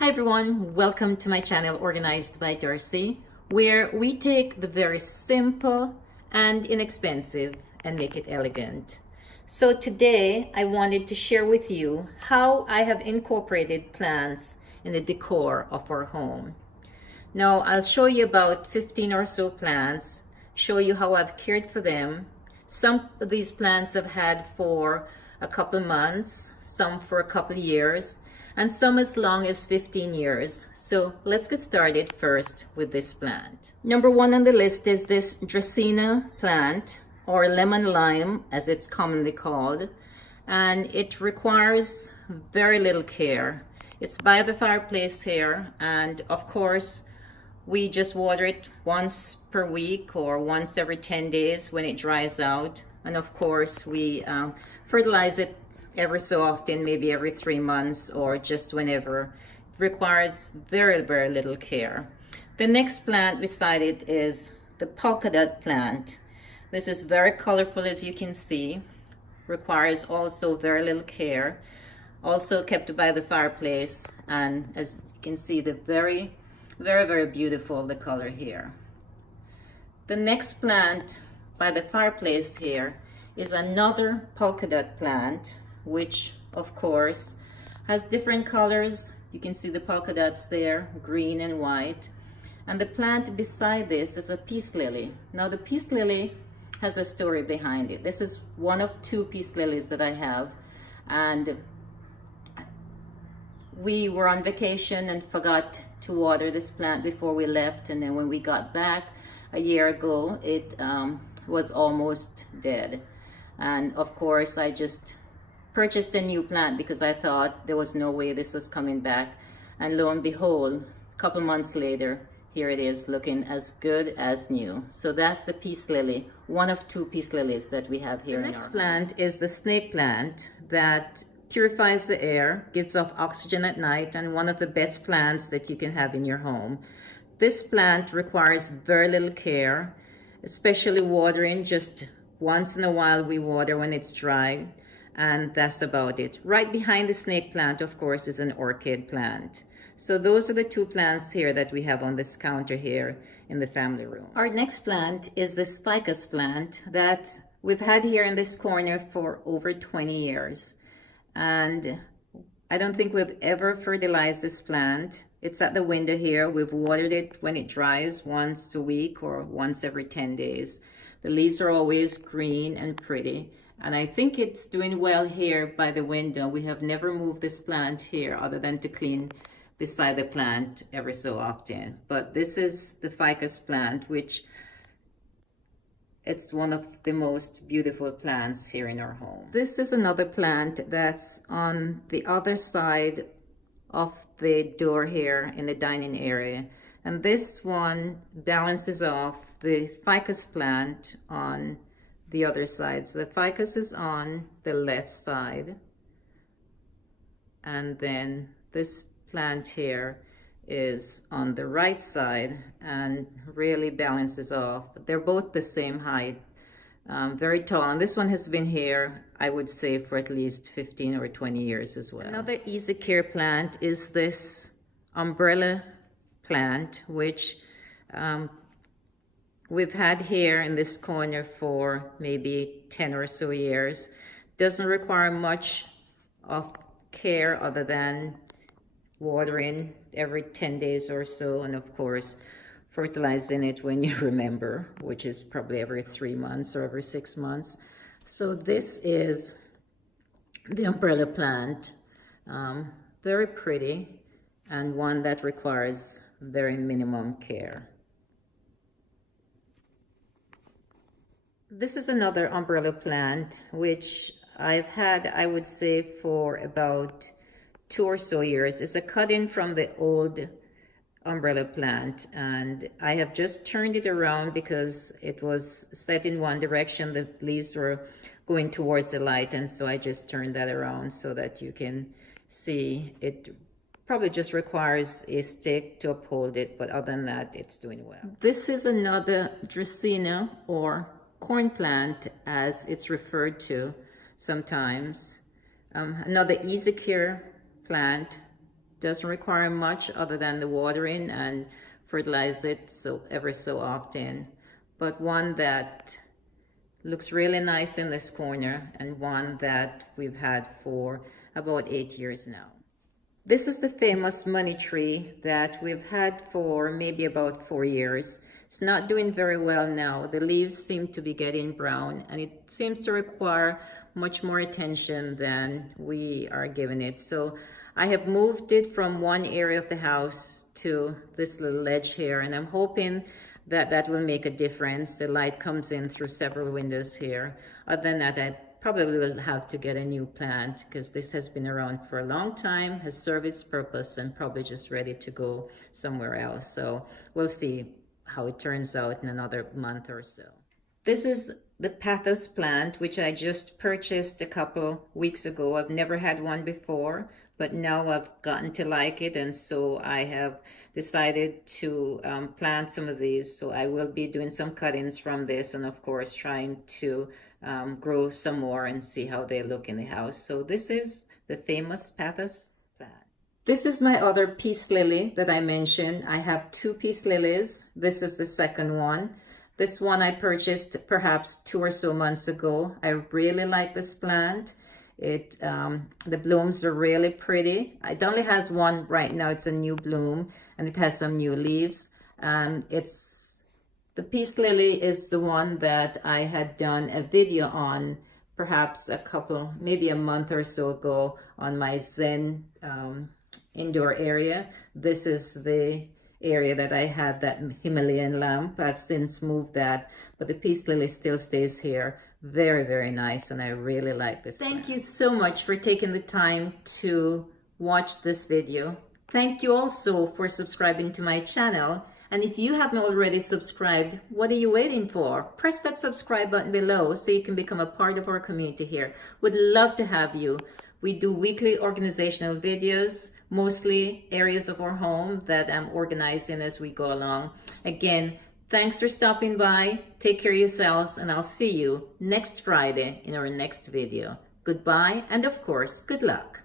Hi everyone, welcome to my channel Organized by Darci, where we take the very simple and inexpensive and make it elegant. So today I wanted to share with you how I have incorporated plants in the decor of our home. Now I'll show you about 15 or so plants, show you how I've cared for them. Some of these plants I've had for a couple months, some for a couple years, and some as long as 15 years. So let's get started first with this plant. Number one on the list is this Dracaena plant, or lemon lime as it's commonly called, and it requires very little care. It's by the fireplace here, and of course we just water it once per week or once every 10 days when it dries out. And of course we fertilize it every so often, maybe every 3 months or just whenever. It requires very, very little care. The next plant beside it is the Polka Dot plant. This is very colorful, as you can see. Requires also very little care. Also kept by the fireplace, and as you can see, the very, very beautiful the color here. The next plant by the fireplace here is another polka dot plant, which of course has different colors. You can see the polka dots there, green and white. And the plant beside this is a peace lily. Now the peace lily has a story behind it. This is one of 2 peace lilies that I have, and we were on vacation and forgot to water this plant before we left, and then when we got back a year ago, it was almost dead. And of course I just purchased a new plant because I thought there was no way this was coming back, and lo and behold, a couple months later, here it is looking as good as new. So that's the peace lily, one of 2 peace lilies that we have here. The next plant is the snake plant that purifies the air, gives off oxygen at night, and one of the best plants that you can have in your home. This plant requires very little care, especially watering. Just once in a while we water when it's dry, and that's about it. Right behind the snake plant, of course, is an orchid plant. So those are the 2 plants here that we have on this counter here in the family room. Our next plant is this Ficus plant that we've had here in this corner for over 20 years. And I don't think we've ever fertilized this plant. It's at the window here. We've watered it when it dries once a week or once every 10 days. The leaves are always green and pretty. And I think it's doing well here by the window. We have never moved this plant here other than to clean beside the plant every so often. But this is the Ficus plant, which it's one of the most beautiful plants here in our home. This is another plant that's on the other side of the door here in the dining area. And this one balances off the Ficus plant on the other side. So the Ficus is on the left side, and then this plant here is on the right side and really balances off. They're both the same height, very tall, and this one has been here, I would say, for at least 15 or 20 years as well. Another easy care plant is this umbrella plant, which we've had here in this corner for maybe 10 or so years. Doesn't require much of care other than watering every 10 days or so, and of course fertilizing it when you remember, which is probably every 3 months or every 6 months. So this is the umbrella plant, very pretty, and one that requires very minimum care. This is another umbrella plant which I've had, I would say, for about 2 or so years. It's a cut-in from the old umbrella plant, and I have just turned it around because it was set in one direction. The leaves were going towards the light, and so I just turned that around so that you can see it. Probably just requires a stick to uphold it, but other than that, it's doing well. This is another Dracaena, or corn plant as it's referred to sometimes. Another easy care plant, doesn't require much other than the watering and fertilize it so ever so often, but one that looks really nice in this corner and one that we've had for about 8 years now. This is the famous money tree that we've had for maybe about 4 years. It's not doing very well now. The leaves seem to be getting brown and it seems to require much more attention than we are giving it. So I have moved it from one area of the house to this little ledge here, and I'm hoping that that will make a difference. The light comes in through several windows here. Other than that, I probably will have to get a new plant because this has been around for a long time, has served its purpose, and probably just ready to go somewhere else. So we'll see how it turns out in another month or so. This is the Houseplant, which I just purchased a couple weeks ago. I've never had one before, but now I've gotten to like it, and so I have decided to plant some of these. So I will be doing some cuttings from this, and of course trying to grow some more and see how they look in the house. So this is the famous Houseplant. This is my other peace lily that I mentioned. I have 2 peace lilies. This is the second one. This one I purchased perhaps 2 or so months ago. I really like this plant. The blooms are really pretty. It only has one right now. It's a new bloom and it has some new leaves. The peace lily is the one that I had done a video on perhaps maybe a month or so ago on my Zen indoor area. This is the area that I had that Himalayan lamp. I've since moved that, but the peace lily still stays here. Very, very nice, and I really like this. Thank you so much for taking the time to watch this video. Thank you also for subscribing to my channel. And if you haven't already subscribed, what are you waiting for? Press that subscribe button below so you can become a part of our community here. Would love to have you. We do weekly organizational videos, mostly areas of our home that I'm organizing as we go along. Again, thanks for stopping by. Take care of yourselves, and I'll see you next Friday in our next video. Goodbye, and of course, good luck.